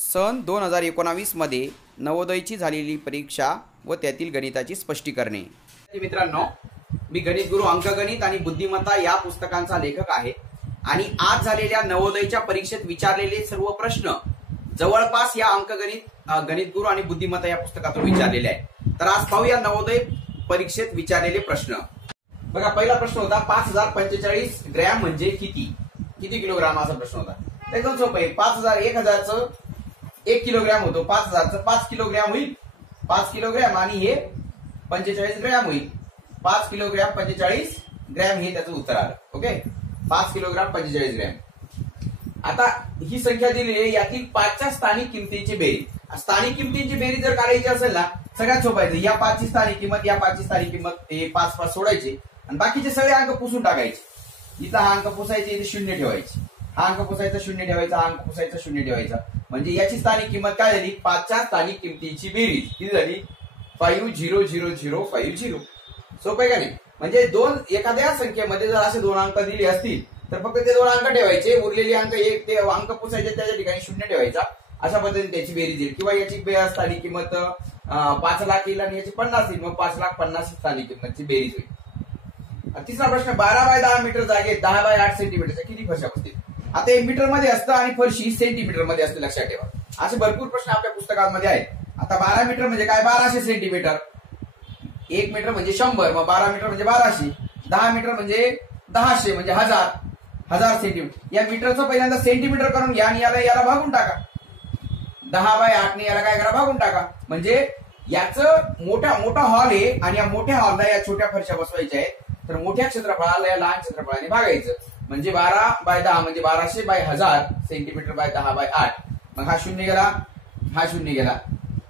सन 2019 मध्ये नवोदयची झालेली परीक्षा व त्यातील गणिताची स्पष्टीकरणे। मित्रांनो, मी गणित गुरु अंकगणित आणि बुद्धिमत्ता या पुस्तकांचा लेखक आहे आणि आज झालेल्या नवोदयच्या परीक्षेत विचारलेले सर्व प्रश्न जवळपास या गणित गुरु आणि बुद्धिमत्ता या पुस्तकातून विचारलेले आहे। तर आज पाहूया नवोदय परीक्षेत विचारलेले प्रश्न। बघा, पहिला प्रश्न होता 5045 ग्रॅम म्हणजे किती किलोग्राम असा प्रश्न होता। एकदम सोपं आहे। 1000चं 1 किलोग्रॅम होतो, 5000चं 5 किलोग्रॅम होईल, 5 किलोग्रॅम आणि हे 45 ग्रॅम होईल। 5 किलोग्रॅम 45 ग्रॅम हे त्याचं उत्तर आलं। Okay, 5 kilogram 45 gram. आता ही संख्या दिली आहे, यातील 5च्या स्थानिक किमतीची बेरीज। स्थानिक किमतींची बेरीज जर काढायची असेल ना, सगळ्यात सोपं आहे। या 5ची स्थानिक किंमत, या 5ची स्थानिक किंमत, हे 5 सोडायचे आणि बाकीचे सगळे अंक पुसून टाकायचे। इथं हा अंक पुसायचे, इथे 0 ठेवायचे, हा अंक पुसायचा 0 ठेवायचा, हा अंक पुसायचा 0 ठेवायचा। म्हणजे याची स्थानिक किंमत काय झाली? 5च्या स्थानिक किमतीची बेरीज किती झाली? 500050। सोपं आहे का नाही? म्हणजे एखाद्या संख्येमध्ये जर असे दोन अंक दिले असतील तर फक्त ते दोन अंक ठेवायचे, उरलेले अंक एक ते अंक पुसायचे, त्याच्या ठिकाणी 0 ठेवायचा। अशा पद्धतीने त्याची बेरीज येईल। किंवा याची स्थानिक किंमत 5 लाख येईल आणि याची 50 येईल, मग 5,50,000 स्थानिक किंमतची बेरीज होईल। तिसरा प्रश्न, 12 बाय 10 मीटर जागेत 10 बाय 8 सेंटीमीटरच्या किती फरशा बसतील? आता हे मीटर मध्ये असतं आणि फरशी सेंटीमीटर मध्ये असते, लक्षात ठेवा। असे भरपूर प्रश्न आपल्या पुस्तकांमध्ये आहेत। आता 12 मीटर म्हणजे काय? 1200 सेंटीमीटर। 1 मीटर म्हणजे 100, मग 12 मीटर म्हणजे 1200। 10 मीटर म्हणजे 1000 म्हणजे 1000 सेंटीमीटर। या मीटरचं पहिल्यांदा सेंटीमीटर करून घ्या आणि याला भागून टाका। 10 बाय 8 ने याला काय करा? भागून टाका। म्हणजे याचं मोठा हॉल आहे आणि या मोठ्या हॉलला या छोट्या फरशा बसवायच्या आहेत, तर मोठ्या क्षेत्रफळाला या लहान क्षेत्रफळाने भागायचं। म्हणजे 12 बाय 10 म्हणजे 1200 बाय 1000 सेंटीमीटर बाय 10 बाय 8। मग हा 0 गेला, हा 0 गेला,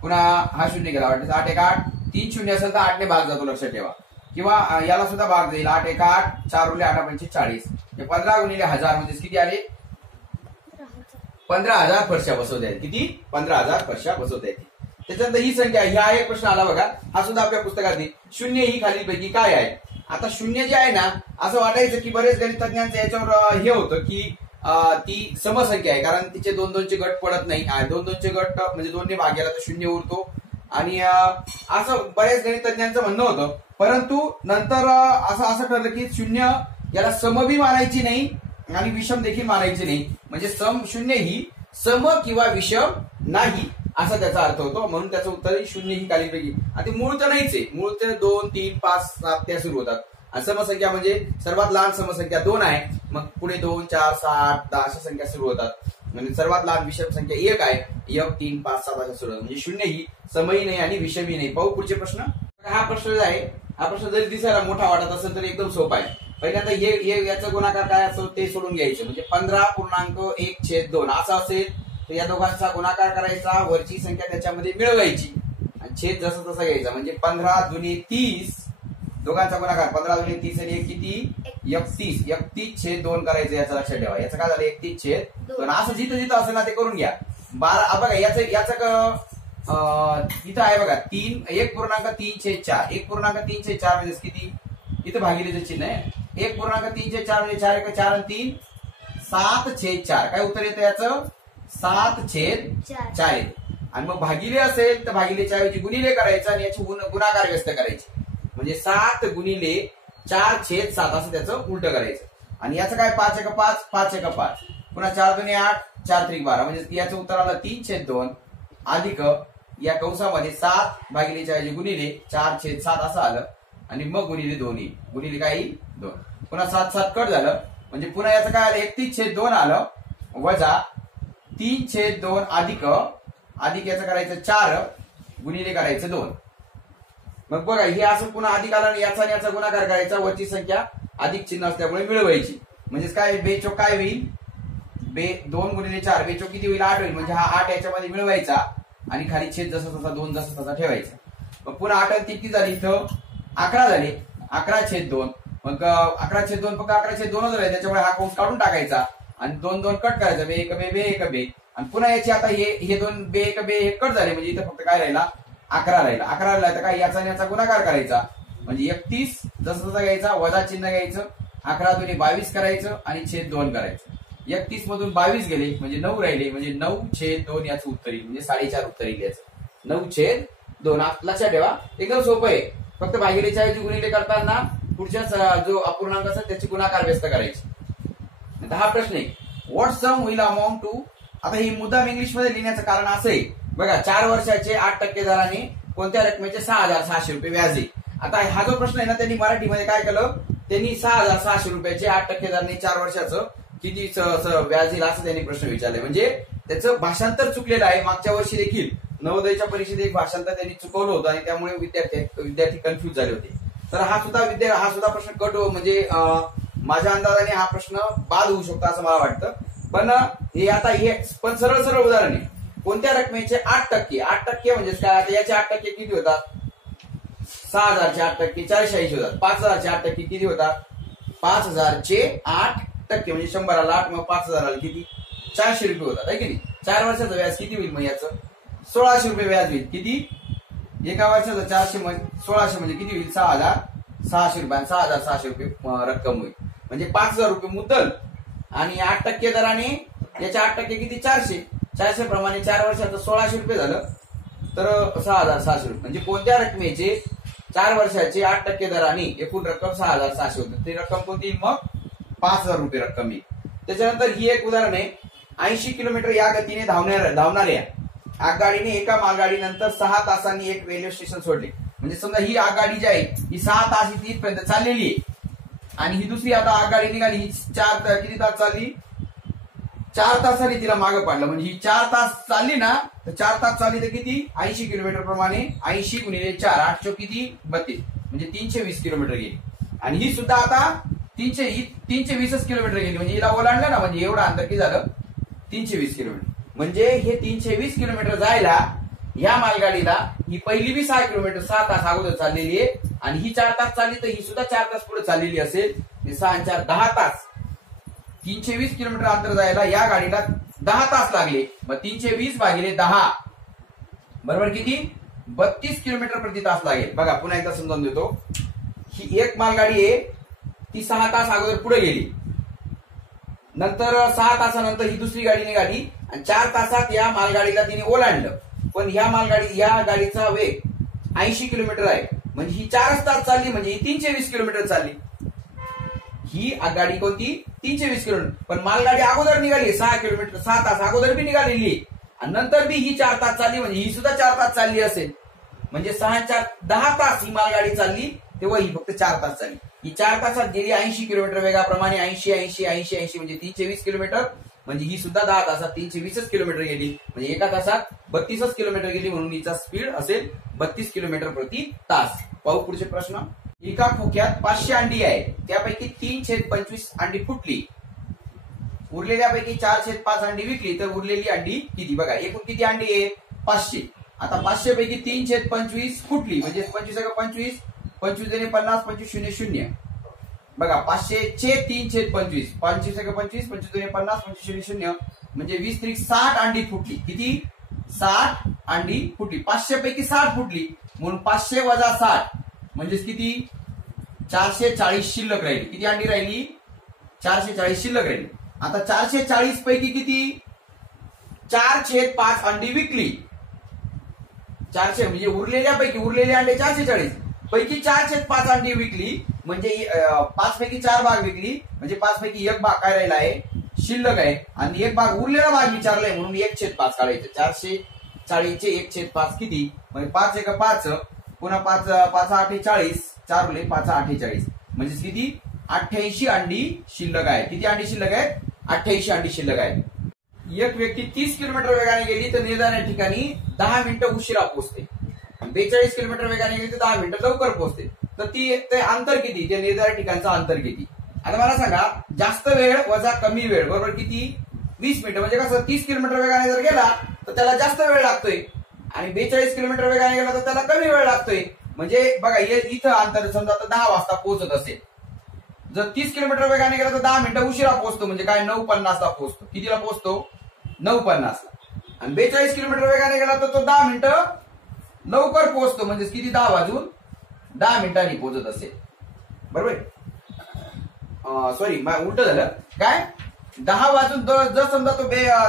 पुन्हा हा 0 गेला, वाटतं 8 1 8, 3 0 असेल तर 8 ने भाग जातो, लक्षात ठेवा। किंवा याला सुद्धा भाग देईल, 8 1 8, 4 उरले 8 पंचे 40। 15 गुणिले 1000 म्हणजे किती आले? 15,000 फरशा बसवता येईल। किती? 15,000 फरशा बसवता येतील। त्याच्यानंतर ही संख्या, हा एक प्रश्न आला बघा, हा सुद्धा आपल्या पुस्तकात नाही। 0 ही खालीलपैकी काय आहे? आता 0 जे आहे ना, असं वाटायचं की बरेच गणितज्ञांचं याच्यावर हे होतं की ती समसंख्या आहे, कारण तिचे 2-2चे गट पडत नाही। 2-2चे गट म्हणजे 2 ने भाग गेला तर 0 उरतो आणि असं बऱ्याच गणितज्ञांचं म्हणणं होतं। परंतु नंतर असं ठरलं की 0 याला सम बी मानायची नाही आणि विषम देखील मानायची नाही। म्हणजे 0 ही सम किंवा विषम नाही असा त्याचा अर्थ होतो। म्हणून त्याचं उत्तर 0 ही खालीलपैकी। आणि मूळ तर नाहीच आहे, मूळ तर 2 3 5 7 त्या सुरू होतात। आणि समसंख्या म्हणजे सर्वात लहान समसंख्या 2 आहे, मग पुढे 2 4 6 8 10 अशा संख्या सुरू होतात। म्हणजे सर्वात लहान विषम संख्या 1 आहे, 1 3 5 7 अशा सुरू होतात। म्हणजे 0 ही समही नाही आणि विषमही नाही। पाहू पुढचे प्रश्न। हा प्रश्न जो आहे, हा प्रश्न जरी दिसायला मोठा वाटत असेल तर एकदम सोपा आहे। पहिल्यांदा हे याचा गुणाकार काय असतो ते सोडून घ्यायचं। म्हणजे 15.1/2 असा असेल तर या दोघांचा गुणाकार करायचा, वरची संख्या त्याच्यामध्ये मिळवायची आणि छेद जसा तसा घ्यायचा। म्हणजे 15 दुनी 30, दोघांचा गुणाकार 15 दुनी 30 आणि 1 किती? 31। 31/2 करायचं, याचं लक्षात ठेवा। याचं काय झालं? 31/2। असं जिथं असेल ना ते करून घ्या। 12 बघा, याचं इथं आहे बघा 1.3/4। 1.3/4 म्हणजे किती? इथं भागिलेचं चिन्ह आहे। 1.3/4 म्हणजे 4 1 4 आणि 3 7/4। काय उत्तर येतं याचं? 7/4 येते। आणि मग भागिले असेल तर भागिलेच्या ऐवजी गुणिले करायचं आणि याची गुणाकार व्यस्त करायची। म्हणजे 7 गुणिले 4/7 असं त्याचं उलट करायचं। आणि याचं काय? 5 1 5, 5 1 5, पुन्हा 4 2 8, 4 3 12। म्हणजे याचं उत्तर आलं 3/2 अधिक या कंसामध्ये 7 भागिलेच्या ऐवजी गुणिले 4/7 असं आलं आणि मग गुणिले 2 येईल। गुणिले काय येईल? 2। पुन्हा 7 7 कट झालं, म्हणजे पुन्हा याचं काय आलं? 31/2 आलं, वजा 3/2 अधिक याचं करायचं 4 गुणिले करायचं 2। मग बघा, हे असं पुन्हा अधिक आला आणि याचा गुणाकार करायचा, वरची संख्या अधिक चिन्ह असल्यामुळे मिळवायची। म्हणजे काय? बेचो काय होईल? 2 गुणिले 4 बेचो किती होईल? 8 होईल। म्हणजे हा 8 याच्यामध्ये मिळवायचा आणि खाली छेद जसा तसा 2 जसा तसा ठेवायचा। मग पुन्हा 8 आणि 3 किती झाली? इथं 11 झाले। 11/2। मग 11/2 फक्त 11/2 झाले, त्याच्यामुळे हा कंस काढून टाकायचा आणि 2 2 कट करायचा, बे 1 बे 1 बे। आणि पुन्हा याची आता हे 2 बे 1 बे हे कट झाले, म्हणजे इथं फक्त काय राहिला? 11 राहिला। 11 राहिला तर काय? याचा गुणाकार करायचा, म्हणजे 31 जसं तसा घ्यायचा, वजा चिन्ह घ्यायचं, 11 दुनी 22 करायचं आणि छेद 2 करायचं। 31 मधून 22 गेले म्हणजे 9 राहिले, म्हणजे 9/2 याचं उत्तर येईल, म्हणजे 4.5 उत्तर येईल याचं. 9/2 लक्षात ठेवा, एकदम सोपं आहे. फक्त भागिलेच्या ऐवजी गुणिले करताना पुढच्या जो अपूर्णांक असतात त्याची गुणाकार व्यस्त करायची. आता हा प्रश्न आहे, what sum will amount to. आता ही मुद्दाम इंग्लिश मध्ये लिहिण्याचं कारण असं आहे बघा, 4 वर्षाचे 8% दराने कोणत्या रकमेचे 6,600 रुपये व्याज आहे. आता हा जो प्रश्न आहे ना, त्यांनी मराठीमध्ये काय केलं, त्यांनी 6,600 रुपयाचे 8% दराने 4 वर्षाचं किती व्याज येईल असं त्यांनी प्रश्न विचारले. म्हणजे त्याचं भाषांतर चुकलेलं आहे. मागच्या वर्षी देखील नवोदयच्या परीक्षेत एक भाषांतर त्यांनी चुकवलं होतं आणि त्यामुळे विद्यार्थी कन्फ्युज झाले होते. तर हा सुद्धा प्रश्न कट म्हणजे माझ्या अंदाजाने हा प्रश्न बाद होऊ शकतो असं मला वाटतं. पण हे पण सरळ सरळ उदाहरण आहे. कोणत्या रकमेचे 8%, 8% म्हणजे काय, आता याचे 8% किती होतात, 6,000चे 8% 480 होतात. 5,000चे 8% किती होतात, 5,000चे 8% म्हणजे 100ला 8 मग 5,000ला किती 400 रुपये होतात, आहे की नाही. 4 वर्षाचं व्याज किती होईल मग याचं, 1,600 रुपये व्याज होईल. किती, एका वर्षाचं 400 1,600 म्हणजे किती होईल, 6,600 रुपये, 6,600 रुपये रक्कम होईल. म्हणजे 5,000 रुपये मुद्दल आणि 8% दराने याचे 8% किती 400 प्रमाणे 4 वर्षाचं 1,600 रुपये झालं, तर 6,600 रुपये. म्हणजे कोणत्या रकमेचे 4 वर्षाचे 8% दराने एकूण रक्कम 6,600 होते, ती रक्कम कोणती मग 5,000 रुपये रक्कम येईल. त्याच्यानंतर ही एक उदाहरण आहे, 80 किलोमीटर या गतीने धावणाऱ्या आगगाडीने एका मालगाडीनंतर 6 तासांनी एक रेल्वे स्टेशन सोडले. म्हणजे समजा ही आगगाडी जी आहे ही 6 तास इथपर्यंत चाललेली आहे आणि ही दुसरी आता आगगाडी निघाली, ही किती तास चालली, 4 तासांनी तिला मागं पाडलं. म्हणजे ही 4 तास चालली ना, तर 4 तास चालली तर किती 80 किलोमीटर प्रमाणे 80 गुणिले 4 800 किती 32 म्हणजे 320 किलोमीटर गेली. आणि ही सुद्धा आता 320 किलोमीटर गेली. म्हणजे हिला ओलांडलं ना, म्हणजे एवढं अंतर किती झालं 320 किलोमीटर. म्हणजे हे 320 किलोमीटर जायला या मालगाडीला ही पहिली बी 6 किलोमीटर 6 तास अगोदर चाललेली आहे आणि ही 4 तास चालली तर ही सुद्धा 4 तास पुढे चाललेली असेल. 6 आणि 4 10 तास, 320 किलोमीटर अंतर जायला या गाडीला 10 तास लागले. मग 320 भागिले 10 बरोबर किती 32 किलोमीटर प्रति तास लागेल. बघा पुन्हा एकदा समजावून देतो. ही एक मालगाडी आहे, ती 6 तास अगोदर पुढे गेली, नंतर 6 तासानंतर ही दुसरी गाडी निघाली आणि 4 तासात या मालगाडीला तिने ओलांडलं. पण या गाडीचा वेग 80 किलोमीटर आहे. म्हणजे ही 4 तास चालली, म्हणजे ही 320 किलोमीटर चालली. ही गाडी कोणती 320 किलोमीटर. पण मालगाडी अगोदर निघाली 6 किलोमीटर 6 तास अगोदर बी निघालेली आहे आणि नंतर बी ही 4 तास चालली, म्हणजे ही सुद्धा 4 तास चालली असेल. म्हणजे 6 आणि 4 10 तास ही मालगाडी चालली, तेव्हा ही फक्त 4 तास चालली. ही 4 तासात गेली 80 किलोमीटर वेगाप्रमाणे 80 म्हणजे 320 किलोमीटर. म्हणजे ही सुद्धा 10 तासात 320 किलोमीटर गेली. म्हणजे एका तासात 32 किलोमीटर गेली, म्हणून हिचा स्पीड असेल 32 किलोमीटर प्रति तास. पाहू पुढचे प्रश्न. एका खोक्यात 500 अंडी आहे, त्यापैकी 3/25 अंडी फुटली, उरलेल्यापैकी 4/5 अंडी विकली, तर उरलेली अंडी किती. बघा एकूण किती अंडी आहे 500. आता 500 पैकी 3/25 फुटली, म्हणजे 25 25 50 25 0 बघा 500 चे 3/25 25 25 50 25 0 म्हणजे 20 त्रिक 60 अंडी फुटली. किती 60 अंडी फुटली. 500 पैकी 60 फुटली, म्हणून 500 वजा 60 म्हणजे किती 440 शिल्लक राहिली. किती अंडी राहिली 440 शिल्लक राहिली. आता 440 पैकी किती 4/5 अंडी विकली. 400 म्हणजे उरलेले अंडे 440 पैकी 4/5 अंडी विकली, म्हणजे 5 पैकी 4 भाग विकली, म्हणजे 5 पैकी 1 भाग काय राहिला आहे शिल्लक आहे आणि 1 भाग उरलेला भाग विचारलाय, म्हणून 1/5 काढायचं. 440 चे 1/5 किती, म्हणजे 5 1 5 पुन्हा 5 5 8 40 4 उरले 5 48 म्हणजे किती 88 अंडी शिल्लक आहे. किती अंडी शिल्लक आहेत 88 अंडी शिल्लक आहे. एक व्यक्ती 30 किलोमीटर वेगाने गेली तर निर्धारित ठिकाणी 10 मिनिटं उशिरा पोहोचते. 42 किलोमीटर वेगाने गेली तर 10 मिनिटं लवकर पोहोचते. तर ते अंतर किती, ते निर्धारित ठिकाणचं अंतर किती. आता मला सांगा जास्त वेळ वजा कमी वेळ बरोबर किती 20 मिनिटं. म्हणजे कसं 30 किलोमीटर वेगाने जर गेला तर त्याला जास्त वेळ लागतोय आणि 42 किलोमीटर वेगाने गेला तर त्याला कमी वेळ लागतोय. म्हणजे बघा इथं अंतर समजा आता 10 वाजता पोहोचत असेल, जर 30 किलोमीटर वेगाने गेला तर 10 मिनिटं उशिरा पोहोचतो, म्हणजे काय 9:50 ला पोहोचतो. कितीला पोहोचतो 9:50 ला. आणि 42 किलोमीटर वेगाने गेला तर तो 10 मिनिटं लवकर पोहोचतो, म्हणजे किती 10 वाजून 10 मिनिटांनी पोहोचत असेल. बरोबर सॉरी उलट झालं काय 10 वाजून जर समजा तो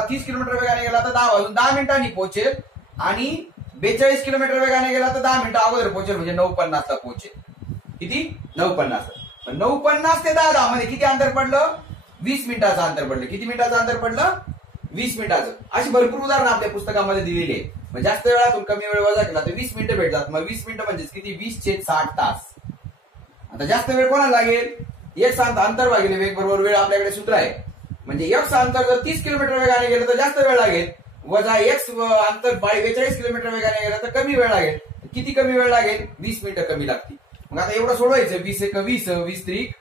30 किलोमीटर वेगाने गेला तर 10 वाजून 10 मिनिटांनी पोहोचेल आणि 42 किलोमीटर वेगाने गेला तर 10 मिनिटं अगोदर पोहोचेल, म्हणजे 9:50 ला पोहोचेल. किती? 9:50. 9:50 ते 10:10 मध्ये किती अंतर पडलं? 20 मिनिटाचं अंतर पडलं. किती मिनिटाचं अंतर पडलं? 20 मिनिटाचं. अशी भरपूर उदाहरणं आपल्या पुस्तकामध्ये दिलेली आहे. मग जास्त वेळातून कमी वेळ वजा केला तर 20 मिनिटं भेटतात. मग 20 मिनिटं म्हणजे किती? 20/60 तास. आता जास्त वेळ कोणाला लागेल? एक अंतर भागिले वेग बरोबर वेळ आपल्याकडे सूत्र आहे. म्हणजे एक्स अंतर जर 30 किलोमीटर वेगाने गेलं तर जास्त वेळ लागेल, वजा एक्स अंतर 42 किलोमीटर वेगाने गेलं तर कमी वेळ लागेल. किती कमी वेळ लागेल? 20 मिनिटं कमी लागतील. मग आता एवढं सोडवायचं. 20 × 20 20 त्रिक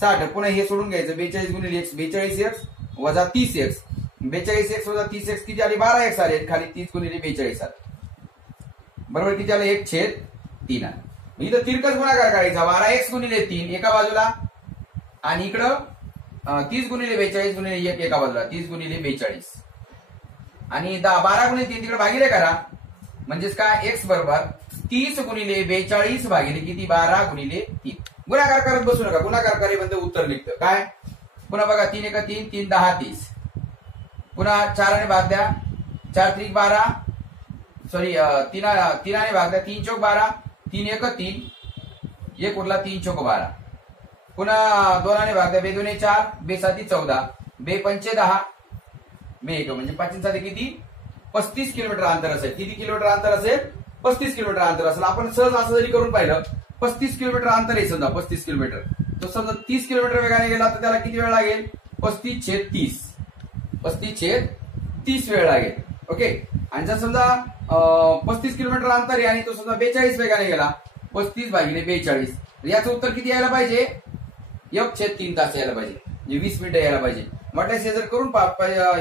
60. पुन्हा हे सोडून घ्यायचं. 42 गुणिले x 42x वजा 30x. 42x वजा 30x किती आली? 12x आले. खाली 30 गुणिले 42 आले. बरोबर किती आलं? 1/3 आलं. इथं तिरकस गुणाकार करायचा. 12x गुणिले 3 एका बाजूला आणि इकडं 30 गुणिले 42 गुणिले 1 एका बाजूला. 30 गुणिले 42 आणि 12 गुणिले 3 तिकडे भागिले करा. म्हणजेच काय? x बरोबर 30 गुणिले 42 भागिले किती? 12 गुणिले 3. गुणाकार करत बसू नका. गुणाकार करेपर्यंत उत्तर निघतं. काय? पुन्हा बघा. 3 × 3 3 10 30. पुन्हा 4 भाग द्या. 4 त्रिक 12. सॉरी 3 भाग द्या. 3 चौक 12. 3 1 3. 1 उरला. 3 चौक 12. पुन्हा 2 भाग द्या. 2 2 4. 2 7 14. 2 5 10. 2 1 म्हणजे 5 7 किती? 35 किलोमीटर अंतर असेल. किती किलोमीटर अंतर असेल? 35 किलोमीटर अंतर असेल. आपण सहज असं जरी करून पाहिलं 35 किलोमीटर अंतर आहे समजा. 35 किलोमीटर तो समजा 30 किलोमीटर वेगाने गेला तर त्याला किती वेळ लागेल? 35/30. 35/30 वेळ लागेल. ओके. आणि जर समजा 35 किलोमीटर अंतर आहे आणि तो समजा 42 वेगाने गेला. 35 भागिले 42. याचं उत्तर किती यायला पाहिजे? 1/3 तास यायला पाहिजे. म्हणजे 20 मिनिटं यायला पाहिजे. म्हटल्यास हे जर करून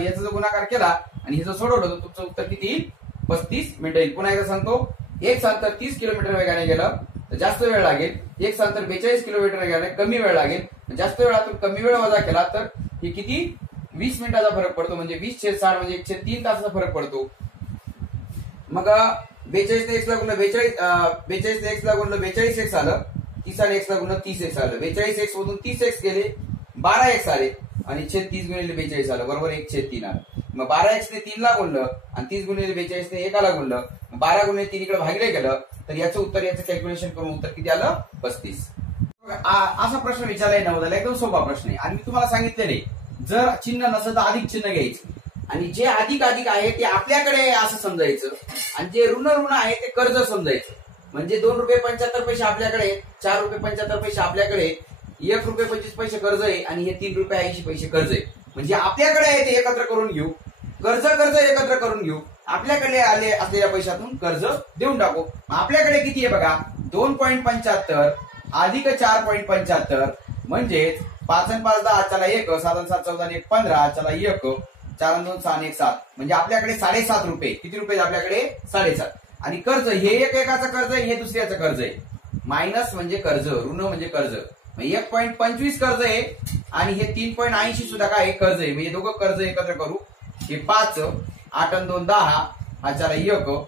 याचा जर गुणाकार केला आणि हे जर सोडवलं तर तुमचं उत्तर किती येईल? 35 मिनिटं येईल. पुन्हा एकदा सांगतो. एक अंतर 30 किलोमीटर वेगाने गेलं तर जास्त वेळ लागेल. एक अंतर 42 किलोमीटर वेगाने कमी वेळ लागेल. जास्त वेळातून कमी वेळ वजा केला तर हे किती? 20 मिनिटाचा फरक पडतो. म्हणजे 20/60 म्हणजे 1/3 तासाचा फरक पडतो. मग 42 ने x ला गुणलं 42 ने x ला गुणलं 42x आलं. 30 आणि x ला गुणलं 30x आलं. 42x मधून 30x गेले 12x आले आणि 30 गुणिले 42 आलं. बरोबर 1/3 आलं. मग 12x ने 3 ला गुणलं आणि 30 गुणिले 42 ने 1 ला गुणलं. 12 गुणिले 3 इकडे भागिले गेलं तर याचं उत्तर, याचं कॅल्क्युलेशन करून उत्तर किती आलं? 35. असा प्रश्न विचारलाय नवोदयाला. एकदम सोपा प्रश्न आहे. आणि मी तुम्हाला सांगितलेले जर चिन्ह नसेल तर अधिक चिन्ह घ्यायचं आणि जे अधिक आहे ते आपल्याकडे असं समजायचं आणि जे ऋण आहे ते कर्ज समजायचं. म्हणजे 2 रुपये 75 पैसे आपल्याकडे, 4 रुपये 75 पैसे आपल्याकडे, 1 रुपये 25 पैसे कर्ज आहे आणि हे 3 रुपये 80 पैसे कर्ज आहे. म्हणजे आपल्याकडे आहे ते एकत्र करून घेऊ. कर्ज एकत्र करून घेऊ. आपल्याकडे आले असलेल्या पैशातून कर्ज देऊन टाकू. आपल्याकडे किती आहे बघा? 2.75 अधिक 4.75 म्हणजेच 5 आणि 5 10 चला 1, 7 आणि 7 14 आणि 1 15 चला 1, 4 आणि 2 6 आणि 1 7 म्हणजे आपल्याकडे 7.5 रुपये. किती रुपये आपल्याकडे? 7.5. आणि कर्ज हे एकाचं कर्ज आहे, हे दुसऱ्याचं कर्ज आहे. मायनस म्हणजे कर्ज, ऋण म्हणजे कर्ज. 1.25 कर्ज आहे आणि हे 3.80 सुद्धा काय कर्ज आहे. म्हणजे दोघं कर्ज एकत्र करू. हे 5, 8 आणि 2 10 हा चला 1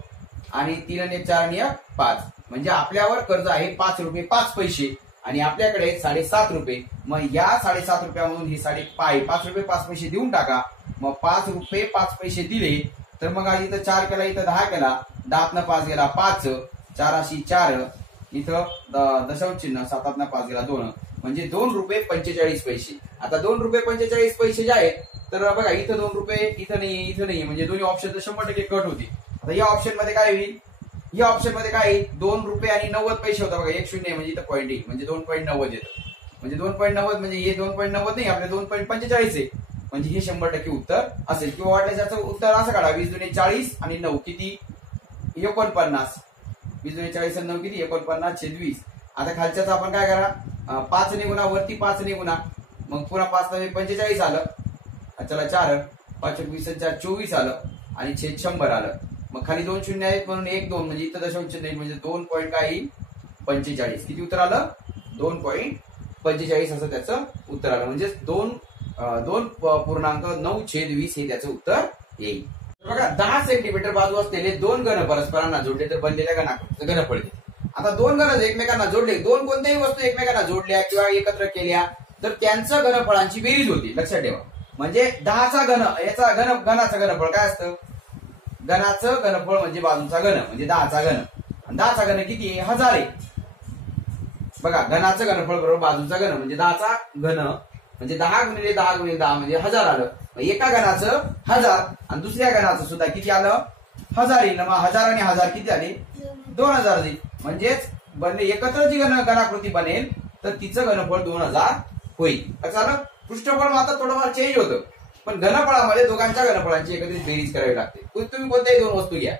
आणि 3 आणि 1 4 आणि 1 5 म्हणजे आपल्यावर कर्ज आहे 5 रुपये 5 पैसे आणि आपल्याकडे 7.5 रुपये. मग या 7.5 रुपयामधून हे 5 रुपये 5 पैसे देऊन टाका. मग 5 रुपये 5 पैसे दिले तर मग इथं 4 केला, इथं 10 केला, 10 5 गेला 5, 4 4 इथं दशांश चिन्ह, 7 5 गेला 2 म्हणजे 2 रुपये 45 पैसे. आता 2 रुपये 45 पैसे जे आहेत तर बघा इथं 2 रुपये इथं नाही म्हणजे दोन्ही ऑप्शन तर 100% कट होते. आता या ऑप्शन मध्ये काय होईल? या ऑप्शन मध्ये काय येईल? 2 रुपये आणि 90 पैसे होता बघा. 1 0 म्हणजे इथं पॉईंट येईल म्हणजे 2.90 येतं. म्हणजे 2.90 म्हणजे हे 2.90 नाही आपले 2.45 आहे. म्हणजे हे 100% उत्तर असेल. किंवा वाटल्यास याचं उत्तर असं काढा. 20 दुणे 40 आणि 9 किती? 49. 20 दुणे 40 आणि 9 किती? 49/20. आता खालच्याच आपण काय करा? 5 ने गुणा, वरती 5 ने गुणा. मग पुन्हा 5 नव्हे 45 आलं. चला 4 5 20 4 24 आलं आणि छेद 100 आलं. मग खाली 2 शून्य आहेत म्हणून 1 2 म्हणजे इथं दशांश चिन्ह म्हणजे 2 पॉईंट काय येईल? 45. किती उत्तर आलं? 2.45 असं त्याचं उत्तर आलं. म्हणजे 2.9/20 हे त्याचं उत्तर येईल. बघा 10 सेंटीमीटर बाजू असलेले 2 घन परस्परांना जोडले तर बनलेल्या घनफळ. आता 2 घन एकमेकांना जोडले, 2 कोणत्याही वस्तू एकमेकांना जोडल्या किंवा एकत्र केल्या तर त्यांचं घनफळांची बेरीज होती. लक्षात ठेवा. म्हणजे 10चा घन, याचा घनाचं घनफळ काय असतं? घनाचं घनफळ म्हणजे बाजूचा घन म्हणजे 10चा घन. आणि 10चा घन किती आहे? 1000 आहे. बघा, घनाचं घनफळ बरोबर बाजूचा घन म्हणजे 10चा घन म्हणजे 10 गुणिले 10 गुणिले 10 म्हणजे 1000 आलं. एका घनाचं 1000 आणि दुसऱ्या घनाचं सुद्धा किती आलं? 1000 येईल. मग 1000 आणि 1000 किती आले? 2000 येईल. म्हणजेच बनले एकत्र जी घनाकृती बनेल तर तिचं घनफळ 2000 होईल. कसं आलं? पृष्ठफळ मात्र थोडंफार चेंज होतं, पण घनफळामध्ये दोघांच्या घनफळांची एकत्रित बेरीज करावी लागते. तुम्ही कोणत्याही दोन वस्तू घ्या.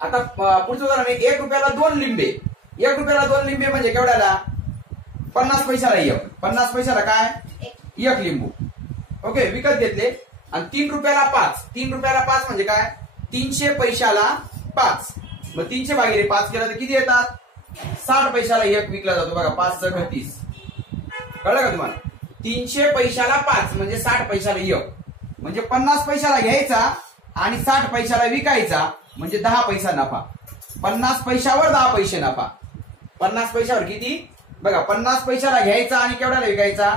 आता पुढचं उदाहरण आहे, 1 रुपयाला 2 लिंबे. 1 रुपयाला 2 लिंबे म्हणजे केवढ्याला? 50 पैशाला 1. 50 पैशाला काय? 1 लिंबू. ओके, विकत घेतले. आणि 3 रुपयाला 5. 3 रुपयाला 5 म्हणजे काय? 300 पैशाला 5. मग 300 भागिले 5 केला तर किती येतात? 60 पैशाला 1 विकला जातो. बघा, 5 × 30. कळलं का तुम्हाला? 300 पैशाला 5 म्हणजे 60 पैशाला 1. म्हणजे 50 पैशाला घ्यायचा आणि 60 पैशाला विकायचा म्हणजे 10 पैसा नफा. 50 पैशावर 10 पैसे नफा. 50 पैशावर किती? बघा, 50 पैशाला घ्यायचा आणि केवढ्याला विकायचा?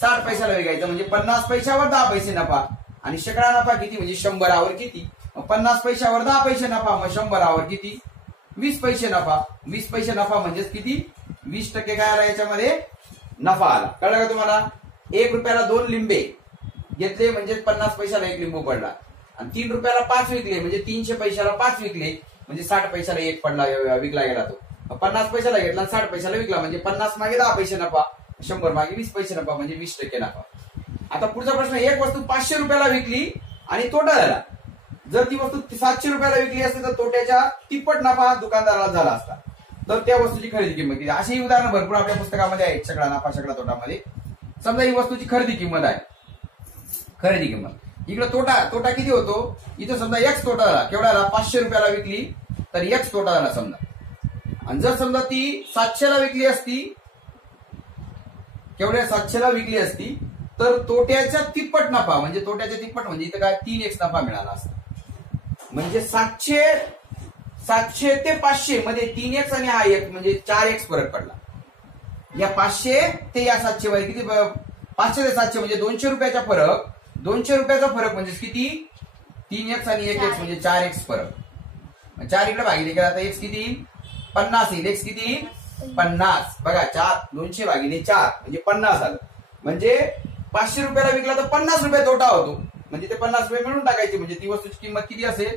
60 पैशाला विकायचा म्हणजे 50 पैशावर 10 पैसे नफा. आणि शेकडा नफा किती? म्हणजे 100वर किती? 50 पैशावर 10 पैसे नफा मग 100वर किती? 20 पैसे नफा. 20 पैसे नफा म्हणजेच किती? 20% काय आला याच्यामध्ये? नफा आला. कळलं का तुम्हाला? 1 रुपयाला 2 लिंबे घेतले म्हणजे 50 पैशाला 1 लिंबू पडला. आणि 3 रुपयाला 5 विकले म्हणजे 300 पैशाला 5 विकले म्हणजे 60 पैशाला 1 पडला, विकला गेला तो. 50 पैशाला घेतला 60 पैशाला विकला म्हणजे 50 मागे 10 पैसे नफा, 100 मागे 20 पैसे नफा म्हणजे 20% नफा. आता पुढचा प्रश्न, एक वस्तू 500 रुपयाला विकली आणि तोटा झाला. जर ती वस्तू 700 रुपयाला विकली असती तर तोट्याच्या तिप्पट नफा दुकानदाराला झाला असता. तर त्या वस्तूची खरेदी किंमत किती? अशी उदाहरणं भरपूर आपल्या पुस्तकामध्ये आहेत. शेकडा नफा शेकडा तोटामध्ये. समजा ही वस्तूची खरेदी किंमत आहे. खरेदी किंमत इकडे तोटा किती होतो? इथं समजा एक्स तोटा झाला. केवढ्याला? 500 रुपयाला विकली तर एक्स तोटा झाला समजा. आणि जर समजा ती 700ला विकली असती, केवढ्या? 700ला विकली असती तर तोट्याच्या तिप्पट नफा म्हणजे तोट्याच्या तिप्पट म्हणजे इथं काय? 3x नफा मिळाला असता. म्हणजे 700 ते 500 मध्ये 3x आणि हा 1 म्हणजे 4x फरक पडला. या 500 ते या 700 मध्ये किती? 500 ते 700 म्हणजे 200 रुपयाचा फरक. 200 रुपयाचा फरक म्हणजे किती? 3x आणि 1x म्हणजे 4x फरक. 4 इकडे भागिले केला तर x किती? 50 येईल. x किती? 50. बघा, 200 भागिले 4 म्हणजे 50 आलं. म्हणजे 500 रुपयाला विकला तर 50 रुपये तोटा होतो. म्हणजे ते 50 रुपये मिळून टाकायचे म्हणजे ती वस्तूची किंमत किती असेल?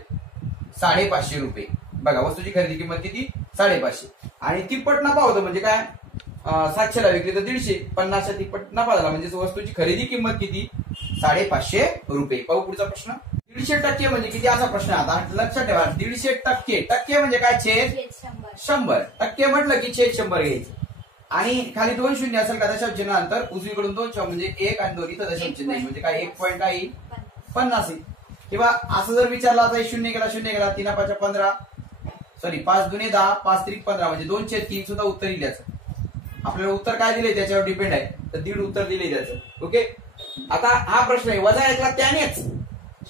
550 रुपये. बघा, वस्तूची खरेदी किंमत किती? 550. आणि तिप्पट नफा होतो म्हणजे काय? 700ला विकली तर 150. 50च्या तिप्पट नफा झाला म्हणजे वस्तूची खरेदी किंमत किती? 550 रुपये. पाहू पुढचा प्रश्न. 150% म्हणजे किती असा प्रश्न. आता लक्षात ठेवा, 150%. टक्के म्हणजे काय? छेद 100. टक्के म्हटलं की छेद 100 घ्यायचं. आणि खाली 2 शून्य असेल का दशांश चिन्ह अंतर उजवीकडून 2 म्हणजे 1 आणि 2 इथं दशांश चिन्ह म्हणजे काय? 1 पॉईंट काय? 50 येईल. किंवा असं जर विचारला तर 0 गेला 0 गेला 3 5 15 सॉरी 5 दुने 10 5 त्रिक 15 म्हणजे 2/3 सुद्धा उत्तर येईल याचं. आपल्याला उत्तर काय दिले त्याच्यावर डिपेंड आहे. तर 1.5 उत्तर दिले त्याचं. ओके, आता हा प्रश्न आहे. वजा 1 ला त्यानेच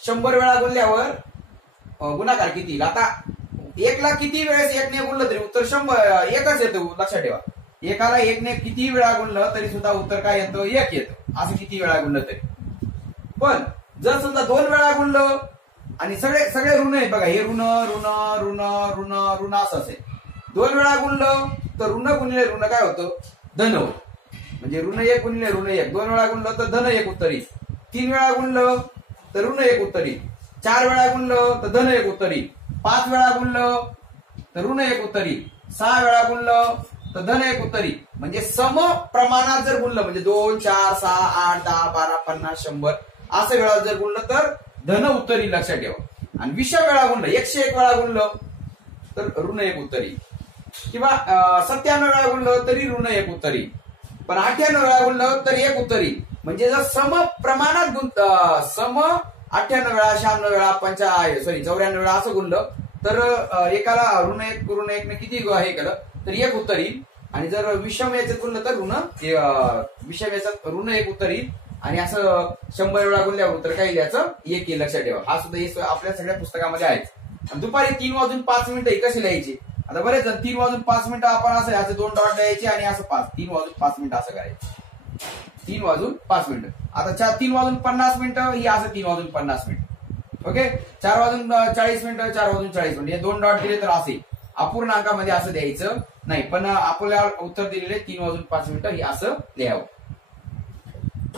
100 वेळा गुणल्यावर गुणाकार किती येईल? आता 1 ला किती वेळेस 1 ने गुणलं तरी उत्तर 100 एकच येतं. लक्षात ठेवा, 1ला 1 ने किती वेळा गुणलं तरी सुद्धा उत्तर काय येतं? 1 येतं. असं किती वेळा गुणलं तरी. पण जर समजा 2 वेळा गुणलं आणि सगळे ऋण आहेत. बघा, हे ऋण ऋण ऋण ऋण ऋण असं असेल. 2 वेळा गुणलं तर ऋण गुणिले ऋण काय होतं? धन होतं. म्हणजे ऋण 1 गुणिले ऋण 1. 2 वेळा गुणलं तर धन 1 उत्तर येईल. 3 वेळा गुणलं तर ऋण 1 उत्तर येईल. 4 वेळा गुणलं तर धन 1 उत्तर येईल. 5 वेळा गुणलं तर ऋण 1 उत्तर येईल. 6 वेळा गुणलं तर धन 1 उत्तर येईल. म्हणजे सम प्रमाणात जर गुणलं म्हणजे 2 4 6 8 10 12 50 100 असं वेळा जर गुणलं तर धन उत्तर येईल. लक्षात ठेवा. आणि 20 वेळा गुणलं 101 वेळा गुणलं तर ऋण 1 उत्तर येईल. किंवा 97 वेळा गुणलं तरी ऋण 1 उत्तर येईल. पण 98 वेळा गुणलं तर 1 उत्तर येईल. म्हणजे जर सम प्रमाणात सम 98 वेळा 96 वेळा 94 वेळा असं गुणलं तर एकाला ऋण 1 ने किती हे केलं तर 1 उत्तर येईल. आणि जर विषम याच्यात गुणलं तर विषम याच्यात ऋण 1 उत्तर येईल. आणि असं 100 वेळा गुणल्यावर उत्तर काय याचं 1 येईल. लक्षात ठेवा. हा सुद्धा आपल्या सगळ्या पुस्तकामध्ये आहे. दुपारी 3 वाजून 5 मिनिटं कशी लिहायची? आता बरेच जण 3 वाजून 5 मिनिटं आपण असं 2 डॉट द्यायचे आणि असं 3 वाजून 5 मिनिटं असं करायचं. 3:05. आता 3:50 ही असं 3:50. ओके, 4:40, 4:40. हे 2 डॉट दिले तर असे अपूर्णांकामध्ये असं द्यायचं नाही, पण आपल्याला उत्तर दिलेले 3:05 हे असं लिहावं.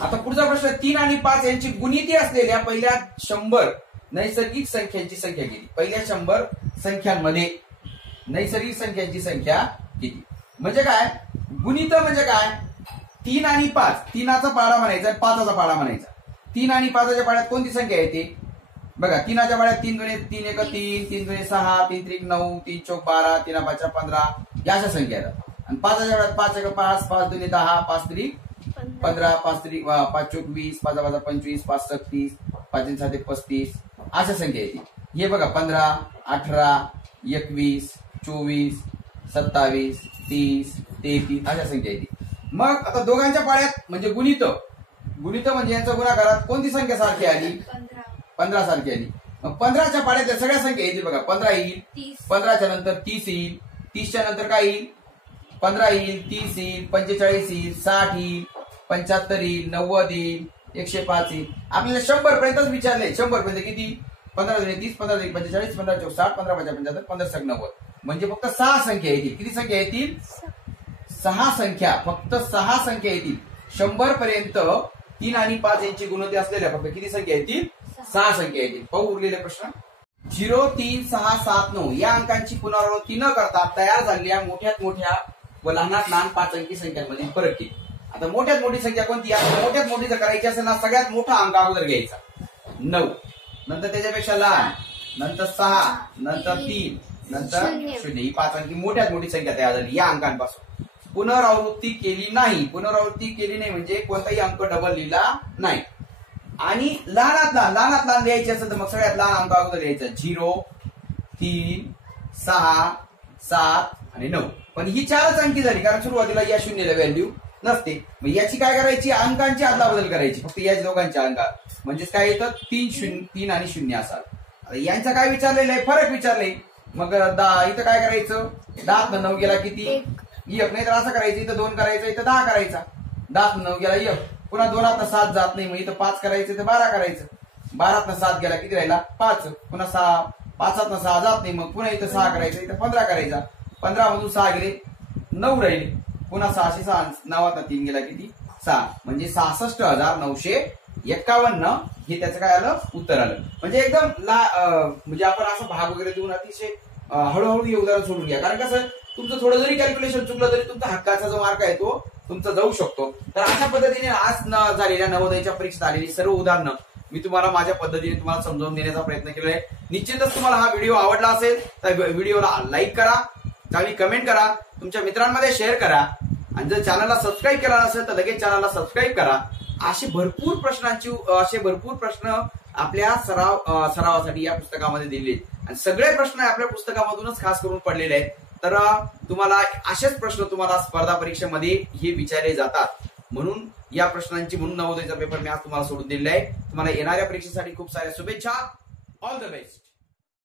आता पुढचा प्रश्न, 3 आणि 5 यांची गुणिती असलेल्या पहिल्या 100 नैसर्गिक संख्यांची संख्या किती? पहिल्या 100 संख्यांमध्ये नैसर्गिक संख्यांची संख्या किती? म्हणजे काय गुणित म्हणजे काय? 3 आणि 5, 3चा पाडा म्हणायचा, 5चा पाडा म्हणायचा. 3 आणि 5च्या पाड्यात कोणती संख्या येते? बघा, 3च्या पाड्यात 3 दुणे 3 एक 3, 3 दुणे 6, 3 त्रिक 9, 3 चौक 12, 3 5 15 या अशा संख्या येतात. आणि 5च्या पाड्यात 5 एक 5, 5 दुणे 10, 5 त्रिक 15, 5 त्रिक 5 चौक 20, 5 5 25, 5 36, 5 7 35 अशा संख्या येते. हे बघा 15, 18, 21, 24, 27, 30, 33 अशा संख्या येते. मग आता दोघांच्या पाड्यात म्हणजे गुणित म्हणजे यांच्या गुणाकारात कोणती संख्या सारखी आली? 15 सारखी आली. मग 15च्या पाड्यातल्या सगळ्या संख्या येतील बघा. 15 येईल, 15च्या नंतर 30 येईल, 30च्या नंतर काय येईल? 15 येईल, 30 येईल, 45 येईल, 60 येईल, 75 येईल, 90 येईल, 105 येईल. आपल्याला 100 पर्यंतच विचारले. 100 पर्यंत किती? 15 दुणे 30, 15 दुणे 45, 15 चौक 60, 15 5 75, 15 7 90. म्हणजे फक्त 6 संख्या येतील. किती संख्या येतील? 6 संख्या. फक्त 6 संख्या येतील. 100 पर्यंत 3 आणि 5 यांची गुणोत्तर असलेल्या फक्त किती संख्या येतील? 6 संख्या येतील. पाहू उरलेले प्रश्न. 0, 3, 6, 7, 9 या अंकांची पुनरावृत्ती न करता तयार झालेल्या मोठ्यात मोठ्या व लहानात लहान 5 अंकी संख्यांमधील फरक किती? आता मोठ्यात मोठी संख्या कोणती आहे? मोठ्यात मोठी जर करायची असेल ना, सगळ्यात मोठा अंक अगोदर घ्यायचा 9, नंतर त्याच्यापेक्षा लहान, नंतर 6, नंतर 3, नंतर 0. ही 5 अंकी मोठ्यात मोठी संख्या तयार झाली या अंकांपासून. पुनरावृत्ती केली नाही म्हणजे कोणताही अंक डबल लिहिला नाही. आणि लहानात लहान लिहायचे असेल तर मग सगळ्यात लहान अंक अगोदर लिहायचा 0, 3, 6, 7 आणि 9. पण ही 4च अंकी झाली कारण सुरुवातीला या शून्याला व्हॅल्यू नसते. मग याची काय करायची? अंकांची अदलाबदल करायची. फक्त या दोघांच्या अंका म्हणजेच काय येतं? 3 आणि 0 असा. यांचा काय विचारलेलं आहे? फरक विचारले. मग इथं काय करायचं? 10 9 गेला किती? 1. नाही तर असं करायचं, इथं 2 करायचं, इथं 10 करायचा. 10 9 गेला 1. पुन्हा 2 7 जात नाही, मग इथं 5 करायचं, इथं 12 करायचं. 12 7 गेला किती राहिला? 5. पुन्हा 6, 5 6 जात नाही, मग पुन्हा इथं 6 करायचं, इथं 15 करायचा. 15 मधून 6 गेले 9 राहिले. पुन्हा 606 9 3 गेला किती? 6. म्हणजे 66,951 हे त्याचं काय आलं? उत्तर आलं. म्हणजे एकदम म्हणजे आपण असं भाग वगैरे देऊन अतिशय हळूहळू हे उदाहरण सोडून घ्या. कारण कसं तुमचं थोडं जरी कॅल्क्युलेशन चुकलं तरी तुमचा हक्काचा जो मार्क आहे तो तुमचा जाऊ शकतो. तर अशा पद्धतीने आज झालेल्या नवोदयच्या परीक्षेत आलेली सर्व उदाहरणं मी तुम्हाला माझ्या पद्धतीने तुम्हाला समजावून देण्याचा प्रयत्न केला आहे. निश्चितच तुम्हाला हा व्हिडिओ आवडला असेल तर व्हिडिओला लाईक करा, चांगली कमेंट करा, तुमच्या मित्रांमध्ये शेअर करा आणि जर चॅनलला सबस्क्राईब केला नसेल तर लगेच चॅनलला सबस्क्राईब करा. असे भरपूर प्रश्न आपल्या सरावासाठी या पुस्तकामध्ये दिलेले आहेत आणि सगळे प्रश्न आपल्या पुस्तकामधूनच खास करून पडलेले आहेत. तर तुम्हाला असेच प्रश्न तुम्हाला स्पर्धा परीक्षेमध्ये हे विचारले जातात. म्हणून या प्रश्नांची नवोदयचा पेपर मी आज तुम्हाला सोडून दिलेला आहे. तुम्हाला येणाऱ्या परीक्षेसाठी खूप साऱ्या शुभेच्छा. All the best.